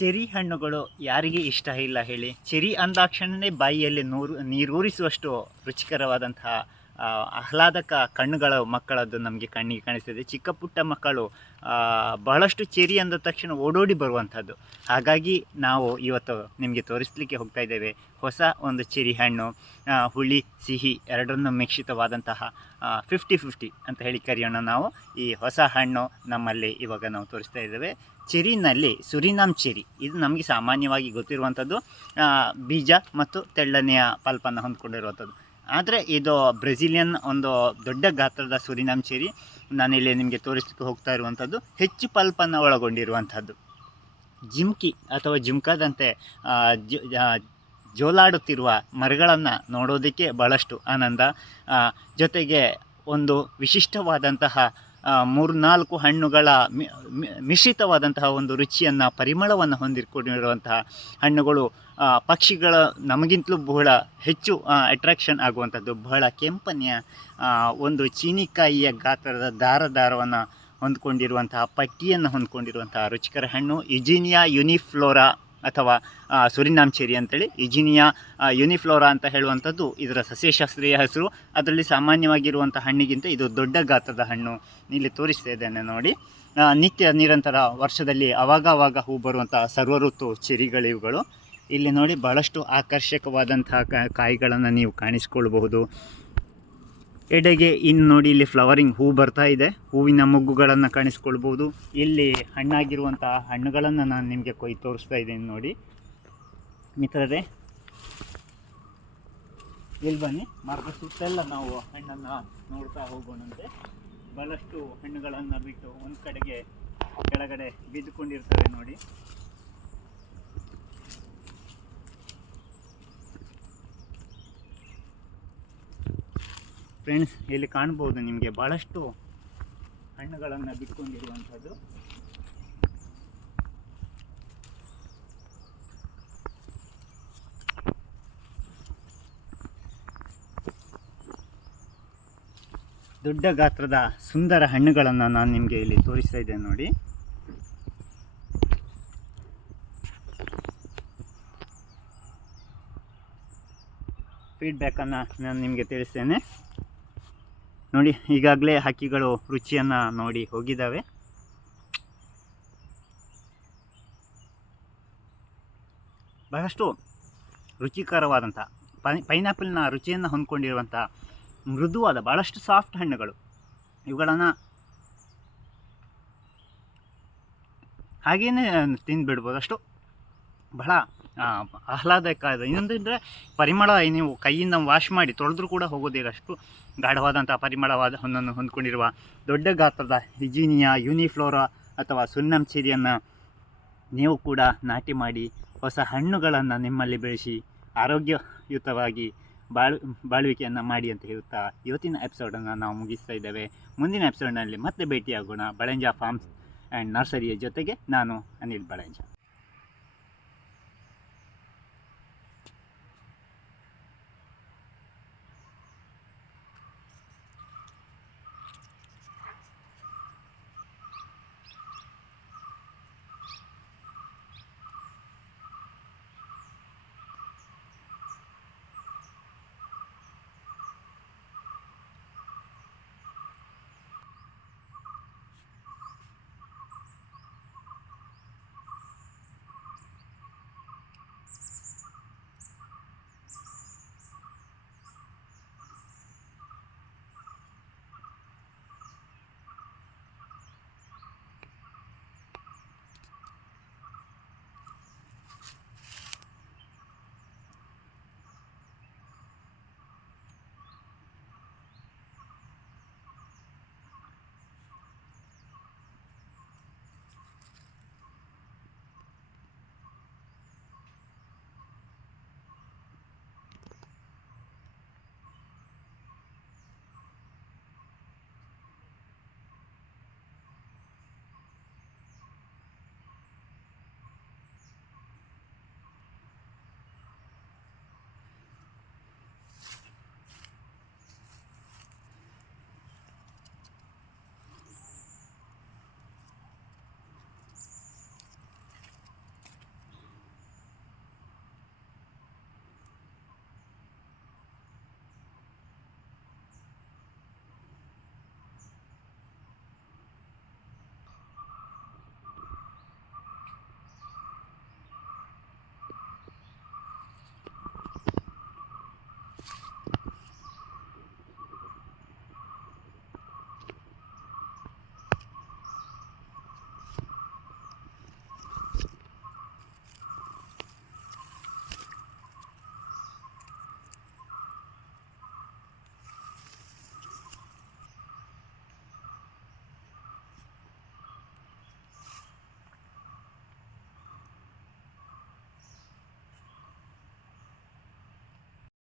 Cherry ಹಣ್ಣುಗಳು ಯಾರಿಗೆ ಇಷ್ಟ ಇಲ್ಲ ಹೇಳಿ. ಚೆರಿ ಅಂದಾಕ್ಷಣನೇ ಬಾಯಿಯಲ್ಲಿ ನೂರು ನೀರೂರಿಸುವಷ್ಟು ರುಚಿಕರವಾದಂತಹ ಆಹ್ಲಾದಕ ಕಣ್ಣುಗಳ ಮಕ್ಕಳದ್ದು ನಮಗೆ ಕಣ್ಣಿಗೆ ಕಾಣಿಸ್ತದೆ. ಚಿಕ್ಕ ಪುಟ್ಟ ಮಕ್ಕಳು ಬಹಳಷ್ಟು ಚೆರಿ ಅಂದ ತಕ್ಷಣ ಓಡೋಡಿ ಬರುವಂಥದ್ದು. ಹಾಗಾಗಿ ನಾವು ಇವತ್ತು ನಿಮಗೆ ತೋರಿಸಲಿಕ್ಕೆ ಹೋಗ್ತಾ ಇದ್ದೇವೆ. ಹೊಸ ಒಂದು ಚೆರಿ ಹಣ್ಣು ಹುಳಿ, ಸಿಹಿ ಎರಡರನ್ನು ಮಿಶ್ರಿತವಾದಂತಹ ಫಿಫ್ಟಿ ಫಿಫ್ಟಿ ಅಂತ ಹೇಳಿ ಕರೆಯೋಣ ನಾವು. ಈ ಹೊಸ ಹಣ್ಣು ನಮ್ಮಲ್ಲಿ ಇವಾಗ ನಾವು ತೋರಿಸ್ತಾ ಇದ್ದೇವೆ. ಚೆರಿನಲ್ಲಿ ಸುರಿನಾಮ್ ಚೆರಿ. ಇದು ನಮಗೆ ಸಾಮಾನ್ಯವಾಗಿ ಗೊತ್ತಿರುವಂಥದ್ದು. ಬೀಜ ಮತ್ತು ತೆಳ್ಳನೆಯ ಪಲ್ಪನ್ನು ಹೊಂದ್ಕೊಂಡಿರುವಂಥದ್ದು. ಆದರೆ ಇದು ಬ್ರೆಜಿಲಿಯನ್ ಒಂದು ದೊಡ್ಡ ಗಾತ್ರದ ಸುರಿನಾಮ್ ಚೇರಿ ನಾನಿಲ್ಲಿ ನಿಮಗೆ ತೋರಿಸಲಿಕ್ಕೆ ಹೋಗ್ತಾ ಇರುವಂಥದ್ದು. ಹೆಚ್ಚು ಪಲ್ಪನ್ನು ಒಳಗೊಂಡಿರುವಂಥದ್ದು. ಜಿಮ್ಕಿ ಅಥವಾ ಜಿಮ್ಕಾದಂತೆ ಜೋಲಾಡುತ್ತಿರುವ ಮರಗಳನ್ನು ನೋಡೋದಕ್ಕೆ ಬಹಳಷ್ಟು ಆನಂದ. ಜೊತೆಗೆ ಒಂದು ವಿಶಿಷ್ಟವಾದಂತಹ ಮೂರ್ನಾಲ್ಕು ಹಣ್ಣುಗಳ ಮಿ- ಮಿ- ಮಿಶ್ರಿತವಾದಂತಹ ಒಂದು ರುಚಿಯನ್ನು, ಪರಿಮಳವನ್ನು ಹೊಂದಿಕೊಂಡಿರುವಂತಹ ಹಣ್ಣುಗಳು ಪಕ್ಷಿಗಳ ನಮಗಿಂತಲೂ ಬಹಳ ಹೆಚ್ಚು ಅಟ್ರಾಕ್ಷನ್ ಆಗುವಂಥದ್ದು. ಬಹಳ ಕೆಂಪನೆಯ ಒಂದು ಚೀನಿಕಾಯಿಯ ಗಾತ್ರದ ದಾರ ದಾರವನ್ನು ಹೊಂದ್ಕೊಂಡಿರುವಂತಹ, ಪಟ್ಟಿಯನ್ನು ಹೊಂದ್ಕೊಂಡಿರುವಂತಹ ರುಚಿಕರ ಹಣ್ಣು. ಇಜಿನಿಯಾ ಯುನಿಫ್ಲೋರಾ ಅಥವಾ ಸುರಿನಾಮ್ ಚೆರಿ ಅಂತೇಳಿ ಇಜಿನಿಯಾ ಯುನಿಫ್ಲೋರಾ ಅಂತ ಹೇಳುವಂಥದ್ದು ಇದರ ಸಸ್ಯಶಾಸ್ತ್ರೀಯ ಹೆಸರು. ಅದರಲ್ಲಿ ಸಾಮಾನ್ಯವಾಗಿರುವಂಥ ಹಣ್ಣಿಗಿಂತ ಇದು ದೊಡ್ಡ ಗಾತ್ರದ ಹಣ್ಣು. ಇಲ್ಲಿ ತೋರಿಸ್ತಾ ಇದ್ದೇನೆ ನೋಡಿ. ನಿತ್ಯ ನಿರಂತರ ವರ್ಷದಲ್ಲಿ ಅವಾಗ ಅವಾಗ ಹೂ ಬರುವಂಥ ಸರ್ವಋತು ಚೆರಿಗಳಿವುಗಳು ಇಲ್ಲಿ ನೋಡಿ ಬಹಳಷ್ಟು ಆಕರ್ಷಕವಾದಂತಹ ಕಾಯಿಗಳನ್ನು ನೀವು ಕಾಣಿಸ್ಕೊಳ್ಬಹುದು. ಎಡೆಗೆ ಇನ್ನು ನೋಡಿ ಇಲ್ಲಿ ಫ್ಲವರಿಂಗ್ ಹೂ ಬರ್ತಾ ಇದೆ. ಹೂವಿನ ಮೊಗ್ಗುಗಳನ್ನು ಕಾಣಿಸ್ಕೊಳ್ಬೋದು. ಇಲ್ಲಿ ಹಣ್ಣಾಗಿರುವಂತಹ ಹಣ್ಣುಗಳನ್ನು ನಾನು ನಿಮಗೆ ಕೊಯ್ ತೋರಿಸ್ತಾ ಇದ್ದೀನಿ ನೋಡಿ. ಮಿತ್ರರೇ, ಇಲ್ಲಿ ಬನ್ನಿ. ಮಾರ್ಗ ಸುತ್ತೆಲ್ಲ ನಾವು ಹಣ್ಣನ್ನು ನೋಡ್ತಾ ಹೋಗೋಣಂತೆ. ಬಹಳಷ್ಟು ಹಣ್ಣುಗಳನ್ನು ಬಿಟ್ಟು ಒಂದು ಕಡೆಗೆ ಕೆಳಗಡೆ ಬಿದ್ದುಕೊಂಡಿರ್ತವೆ ನೋಡಿ. ಫ್ರೆಂಡ್ಸ್, ಇಲ್ಲಿ ಕಾಣ್ಬೋದು ನಿಮಗೆ ಭಾಳಷ್ಟು ಹಣ್ಣುಗಳನ್ನು ಬಿಟ್ಕೊಂಡಿರುವಂಥದ್ದು. ದೊಡ್ಡ ಗಾತ್ರದ ಸುಂದರ ಹಣ್ಣುಗಳನ್ನು ನಾನು ನಿಮಗೆ ಇಲ್ಲಿ ತೋರಿಸ್ತಾ ಇದ್ದೇನೆ ನೋಡಿ. ಫೀಡ್ಬ್ಯಾಕನ್ನು ನಾನು ನಿಮಗೆ ತಿಳಿಸ್ತೇನೆ. ನೋಡಿ, ಈಗಾಗಲೇ ಹಕ್ಕಿಗಳು ರುಚಿಯನ್ನು ನೋಡಿ ಹೋಗಿದ್ದಾವೆ. ಬಹಳಷ್ಟು ರುಚಿಕರವಾದಂಥ ಪೈ, ಪೈನಾಪಲ್ನ ರುಚಿಯನ್ನು ಹೊಂದ್ಕೊಂಡಿರುವಂಥ ಮೃದುವಾದ ಭಾಳಷ್ಟು ಸಾಫ್ಟ್ ಹಣ್ಣುಗಳು. ಇವುಗಳನ್ನು ಹಾಗೇ ತಿಂದುಬಿಡ್ಬೋದು. ಅಷ್ಟು ಬಹಳ ಆಹ್ಲಾದಕ ಇದೆ ಇನ್ನೊಂದಂದರೆ ಪರಿಮಳ ನೀವು ಕೈಯಿಂದ ವಾಶ್ ಮಾಡಿ ತೊಳೆದ್ರೂ ಕೂಡ ಹೋಗೋದಿಲ್ಲ ಅಷ್ಟು ಗಾಢವಾದಂಥ ಪರಿಮಳವಾದ ಹೊನ್ನನ್ನು ಹೊಂದ್ಕೊಂಡಿರುವ ದೊಡ್ಡ ಗಾತ್ರದ ಹಿಜಿನಿಯಾ ಯೂನಿಫ್ಲೋರಾ ಅಥವಾ ಸುನ್ನಂ ಚಿರಿಯನ್ನು ನೀವು ಕೂಡ ನಾಟಿ ಮಾಡಿ ಹೊಸ ಹಣ್ಣುಗಳನ್ನು ನಿಮ್ಮಲ್ಲಿ ಬೆಳೆಸಿ ಆರೋಗ್ಯಯುತವಾಗಿ ಬಾಳ್, ಬಾಳ್ವಿಕೆಯನ್ನು ಮಾಡಿ ಅಂತ ಹೇಳುತ್ತಾ ಇವತ್ತಿನ ಎಪಿಸೋಡನ್ನು ನಾವು ಮುಗಿಸ್ತಾ ಇದ್ದೇವೆ. ಮುಂದಿನ ಎಪಿಸೋಡ್ನಲ್ಲಿ ಮತ್ತೆ ಭೇಟಿಯಾಗೋಣ. ಬಳಂಜ ಫಾರ್ಮ್ಸ್ ಆ್ಯಂಡ್ ನರ್ಸರಿಯ ಜೊತೆಗೆ ನಾನು ಅನಿಲ್ ಬಳಂಜ.